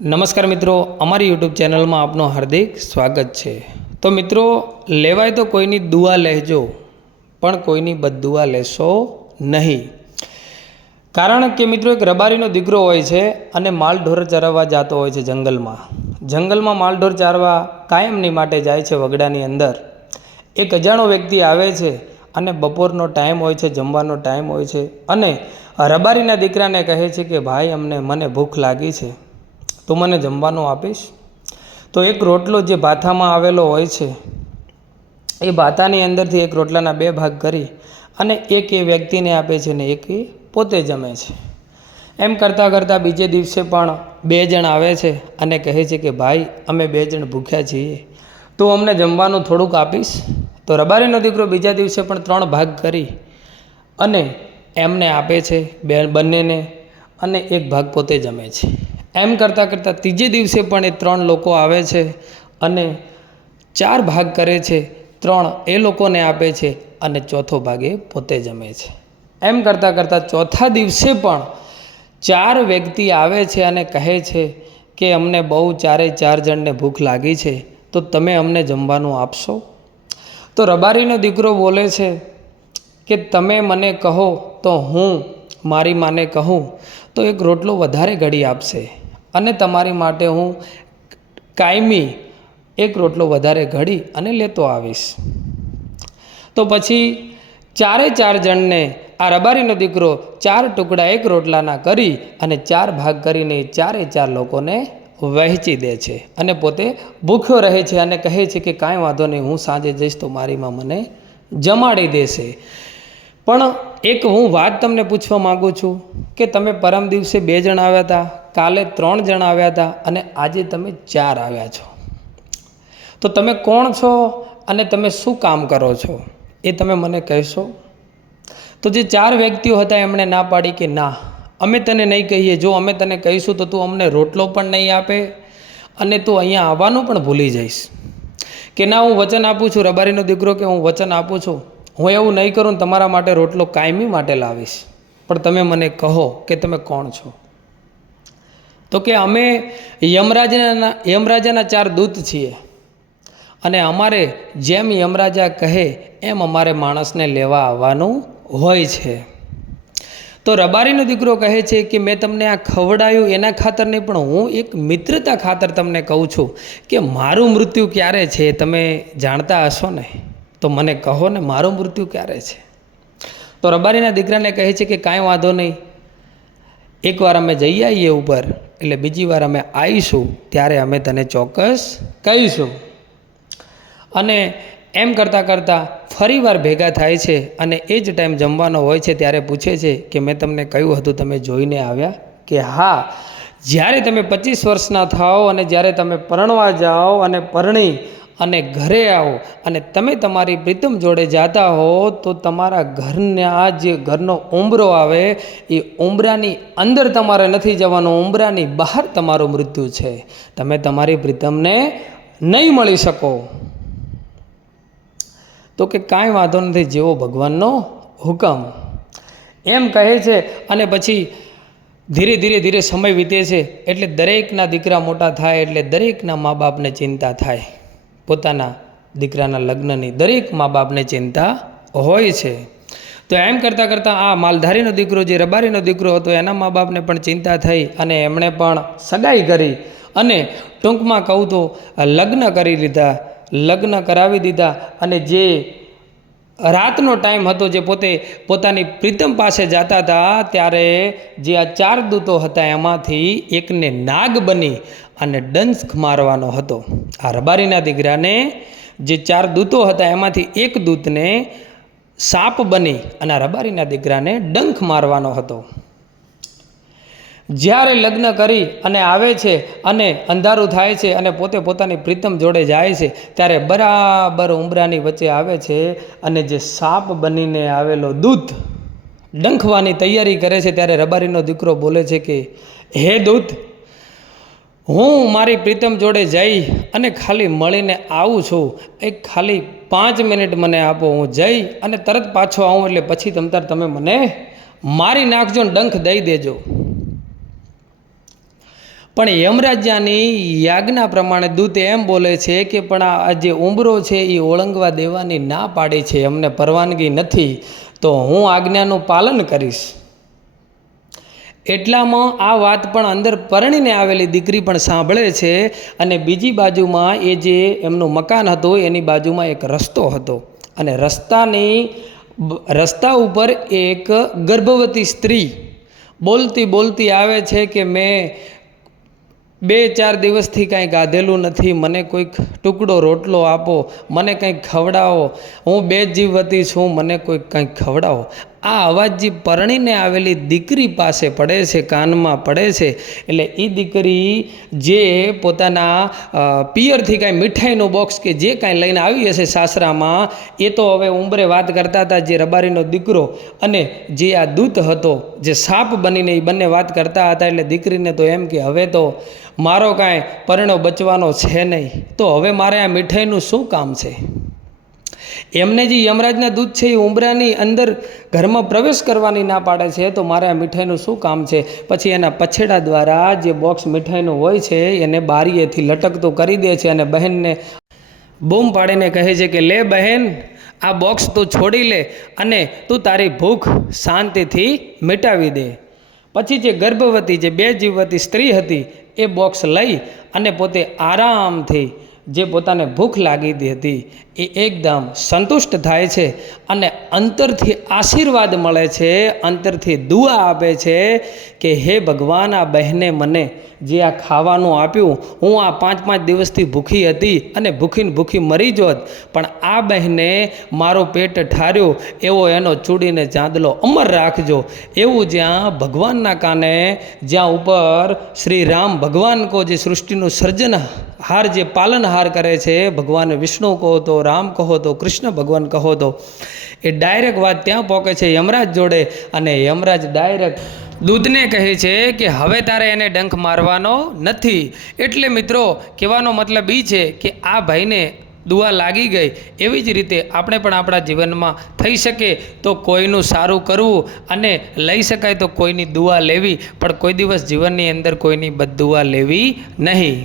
નમસ્કાર મિત્રો, અમારી યુટ્યુબ ચેનલમાં આપનું હાર્દિક સ્વાગત છે। તો મિત્રો, લેવાય તો કોઈની દુઆ લેજો, પણ કોઈની બદદુઆ લેશો નહીં। કારણ કે મિત્રો, એક રબારીનો દીકરો હોય છે અને માલઢોર ચરાવવા જતો હોય છે જંગલમાં માલઢોર ચારવા કાયમની માટે જાય છે વગડાની અંદર। એક અજાણો વ્યક્તિ આવે છે અને બપોરનો ટાઈમ હોય છે, જમવાનો ટાઈમ હોય છે અને રબારીના દીકરાને કહે છે કે ભાઈ, મને ભૂખ લાગી છે, તો મને જમવાનું આપીશ? તો એક રોટલો જે ભાથામાં આવેલો હોય છે, એ ભાથાની અંદરથી એક રોટલાના 2 ભાગ કરી અને એક એ વ્યક્તિને આપે છે ને એક એ પોતે જમે છે। એમ કરતાં કરતાં બીજે દિવસે પણ 2 જણ આવે છે અને કહે છે કે ભાઈ, અમે 2 જણ ભૂખ્યા છીએ, તો અમને જમવાનું થોડુંક આપીશ? તો રબારીનો દીકરો બીજા દિવસે પણ 3 ભાગ કરી અને એમને આપે છે બંનેને, અને 1 ભાગ પોતે જમે છે। એમ કરતાં કરતાં ત્રીજે દિવસે પણ એ 3 લોકો આવે છે અને 4 ભાગ કરે છે, 3 એ લોકોને આપે છે અને ચોથો ભાગ એ પોતે જમે છે। એમ કરતાં કરતાં ચોથા દિવસે પણ 4 વ્યક્તિ આવે છે અને કહે છે કે અમને બહુ 4 જણને ભૂખ લાગી છે, તો તમે અમને જમવાનું આપશો? તો રબારીનો દીકરો બોલે છે કે તમે મને કહો તો હું મારી માને કહું તો એક રોટલો વધારે ઘડી આપશે અને તમારી માટે હું કાયમી એક રોટલો વધારે ઘડી અને લેતો આવીશ। તો પછી 4 જણને આ રબારીનો દીકરો 4 ટુકડા એક રોટલાના કરી અને 4 ભાગ કરીને 4 લોકોને વહેંચી દે છે અને પોતે ભૂખ્યો રહે છે અને કહે છે કે કાંઈ વાંધો નહીં, હું સાંજે જઈશ તો મારી માં મને જમાડી દેશે। પણ એક હું વાત તમને પૂછવા માગું છું કે તમે પરમ દિવસે 2 જણ આવ્યા હતા, કાલે 3 જણ આવ્યા હતા અને આજે તમે 4 આવ્યા છો, તો તમે કોણ છો અને તમે શું કામ કરો છો એ તમે મને કહેશો? તો જે 4 વ્યક્તિઓ હતા એમણે ના પાડી કે ના, અમે તને નહીં કહીએ, જો અમે તને કહીશું તો તું અમને રોટલો પણ નહીં આપે અને તું અહીંયા આવવાનું પણ ભૂલી જઈશ। કે ના, હું વચન આપું છું, રબારીનો દીકરો કે હું વચન આપું છું, હું એવું નહીં કરું ને તમારા માટે રોટલો કાયમી માટે લાવીશ, પણ તમે મને કહો કે તમે કોણ છો? તો કે અમે યમરાજાના 4 દૂત છીએ અને અમારે જેમ યમરાજા કહે એમ અમારે માણસને લેવા આવવાનું હોય છે। તો રબારીનો દીકરો કહે છે કે મેં તમને આ ખવડાયું એના ખાતર નહીં, પણ હું એક મિત્રતા ખાતર તમને કહું છું કે મારું મૃત્યુ ક્યારે છે તમે જાણતા હશો ને, તો મને કહો ને, મારું મૃત્યુ ક્યારે છે? તો રબારીના દીકરાને કહે છે કે કાંઈ વાંધો નહીં, એકવાર અમે જઈ આવીએ ઉપર, એટલે બીજી વાર અમે આવીશું ત્યારે અમે તને ચોક્કસ કહીશું। અને એમ કરતાં કરતાં ફરીવાર ભેગા થાય છે અને એ જ ટાઈમ જમવાનો હોય છે ત્યારે પૂછે છે કે મેં તમને કહ્યું હતું તમે જોઈને આવ્યા? કે હા, જ્યારે તમે 25 વર્ષના થાઓ અને જ્યારે તમે પરણવા જાઓ અને પરણી અને ઘરે આવો અને તમે તમારી પ્રીતમ જોડે જાતા હો, તો તમારા ઘરના જે ઘરનો ઉંબરો આવે એ ઉંબરાની અંદર તમારે નથી જવાનું, ઉંબરાની બહાર તમારું મૃત્યુ છે, તમે તમારી પ્રીતમને નહીં મળી શકો। તો કે કાંઈ વાંધો નથી, જેવો ભગવાનનો હુકમ, એમ કહે છે। અને પછી ધીરે સમય વીતે છે એટલે દરેકના દીકરા મોટા થાય એટલે દરેકના મા બાપને ચિંતા થાય, પોતાના દીકરાના લગ્નની દરેક મા બાપને ચિંતા હોય છે। તો એમ કરતાં કરતાં આ માલધારીનો દીકરો, જે રબારીનો દીકરો હતો, એના મા બાપને પણ ચિંતા થઈ અને એમણે પણ સગાઈ કરી અને ટૂંકમાં કહું તો લગ્ન કરાવી દીધા। અને જે રાતનો ટાઈમ હતો, જે પોતાની પ્રીતમ પાસે જતા હતા, ત્યારે જે આ 4 દૂતો હતા એમાંથી એકને નાગ બની અને ડંખ મારવાનો હતો। આ રબારીના દીકરાને જે 4 દૂતો હતા એમાંથી એક દૂતને સાપ બની અને આ રબારીના દીકરાને ડંખ મારવાનો હતો। જ્યારે લગ્ન કરી અને આવે છે અને અંધારું થાય છે અને પોતે પોતાની પ્રીતમ જોડે જાય છે, ત્યારે બરાબર ઉંબરાની વચ્ચે આવે છે અને જે સાપ બનીને આવેલો દૂત ડંખવાની તૈયારી કરે છે, ત્યારે રબારીનો દીકરો બોલે છે કે હે દૂત, હું મારી પ્રીતમ જોડે જઈ અને ખાલી મળીને આવું છું, એક ખાલી 5 મિનિટ મને આપો, હું જઈ અને તરત પાછો આવું, એટલે પછી તમે મને મારી નાખજો ને ડંખ દઈ દેજો। પણ યમરાજાની યાજ્ઞા પ્રમાણે દૂત એમ બોલે છે કે પણ આ જે ઉંબરો છે એ ઓળંગવા દેવાની ના પાડી છે, અમને પરવાનગી નથી, તો હું આજ્ઞાનું પાલન કરીશ. એટલામાં આ વાત પણ અંદર પરણીને આવેલી દીકરી પણ સાંભળે છે. અને બીજી બાજુમાં એ જે એમનું મકાન હતું એની બાજુમાં એક રસ્તો હતો, અને રસ્તા ઉપર એક ગર્ભવતી સ્ત્રી બોલતી આવે છે કે મેં 2-4 દિવસથી કાંઈ ગાધેલું નથી, મને કોઈક ટુકડો રોટલો આપો, મને કંઈક ખવડાવો, હું બેજીવતી છું, મને કોઈક કંઈક ખવડાવો. આ અવાજ જે પરણીને આવેલી દીકરી પાસે પડે છે, કાનમાં પડે છે. એટલે એ દીકરી જે પોતાના પિયરથી કાંઈ મીઠાઈનું બોક્સ કે જે કાંઈ લઈને આવી હશે સાસરામાં, એ તો હવે ઉંબરે વાત કરતા હતા, જે રબારીનો દીકરો અને જે આ દૂત હતો, જે સાપ બનીને એ બંને વાત કરતા હતા. એટલે દીકરીને તો એમ કે હવે તો મારો કાંઈ પરણો બચવાનો છે નહીં, તો હવે મારે આ મીઠાઈનું શું કામ છે. એમને જે યમરાજના દૂત છે એ ઉંબરાની અંદર ઘરમાં પ્રવેશ કરવાની ના પાડે છે, તો મારે આ મીઠાઈનું શું કામ છે. પછી એના પછેડા દ્વારા જે બોક્સ મીઠાઈનું હોય છે એને બારીએથી લટકતું કરી દે છે, અને બહેનને બૂમ પાડીને કહે છે કે લે બહેન, આ બોક્સ તું છોડી લે અને તું તારી ભૂખ શાંતિથી મિટાવી દે. પછી જે ગર્ભવતી, જે બેજીવતી સ્ત્રી હતી એ બોક્સ લઈ અને પોતે આરામથી જે પોતાને ભૂખ લાગી હતી એ એકદમ સંતુષ્ટ થાય છે, અને અંતરથી આશીર્વાદ મળે છે, અંતરથી દુઆ આપે છે કે હે ભગવાન, આ બહેને મને જે આ ખાવાનું આપ્યું, હું આ 5-5 દિવસથી ભૂખી હતી અને ભૂખી મરી જોત, પણ આ બહેને મારું પેટ ઠાર્યું, એવો એનો ચૂડીને ચાંદલો અમર રાખજો. એવું જ્યાં ભગવાનના કાને, જ્યાં ઉપર શ્રી રામ ભગવાન કો જે સૃષ્ટિનું સર્જનહાર, જે પાલનહાર કરે છે, ભગવાન વિષ્ણુ કહો તો, રામ કહો તો, કૃષ્ણ ભગવાન કહો તો, એ ડાયરેક્ટ વાત ત્યાં પહોંચે છે યમરાજ જોડે. અને યમરાજ ડાયરેક્ટ દૂતને કહે છે કે હવે તારે એને ડંખ મારવાનો નથી. એટલે મિત્રો કહેવાનો મતલબ એ છે કે આ ભાઈને દુઆ લાગી ગઈ. એવી જ રીતે આપણે પણ આપણા જીવનમાં થઈ શકે તો કોઈનું સારું કરવું, અને લઈ શકાય તો કોઈની દુઆ લેવી, પણ કોઈ દિવસ જીવનની અંદર કોઈની બદદુઆ લેવી નહીં.